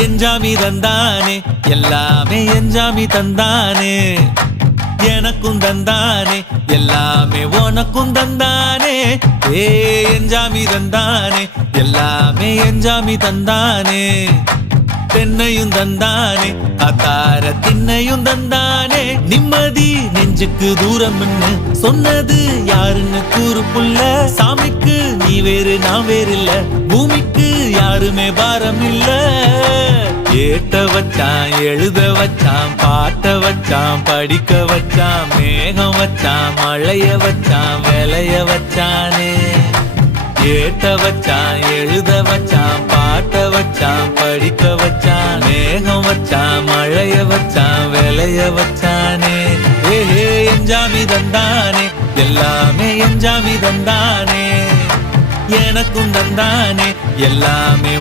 எஞ்சாமி தந்தானே எல்லாமே எஞ்சாமி தந்தானே எனக்கும் தந்தானே எல்லாமே உனக்கும் தந்தானே ஏ எஞ்சாமி தந்தானே எல்லாமே எஞ்சாமி தந்தானே தென்னையும் தந்தானே அத்தார திண்ணையும் தந்தானே நிம்மதி நெஞ்சுக்கு தூரம் சொன்னது யாருன்னு கூறு புள்ள சாமிக்கு நீ வேறு நான் வேறு இல்ல பூமிக்கு யாருமே பாரம் இல்ல ஏத்த வச்சான் எழுத வச்சான் பாட்ட வச்சான் படிக்க வச்சான் மேகம் வச்சான் மழைய வச்சான் விளைய வச்சானே ஏத்த வச்சான் எழுத வச்சான் பாட்ட வச்சான் படிக்க வச்சான் மேகம் வச்சான் மழைய வச்சான் விளைய வச்சானே ஏஹே எஞ்சாமி தந்தானே எல்லாமே எஞ்சாமி தந்தானே எனக்கும் தந்தானே எல்லாமே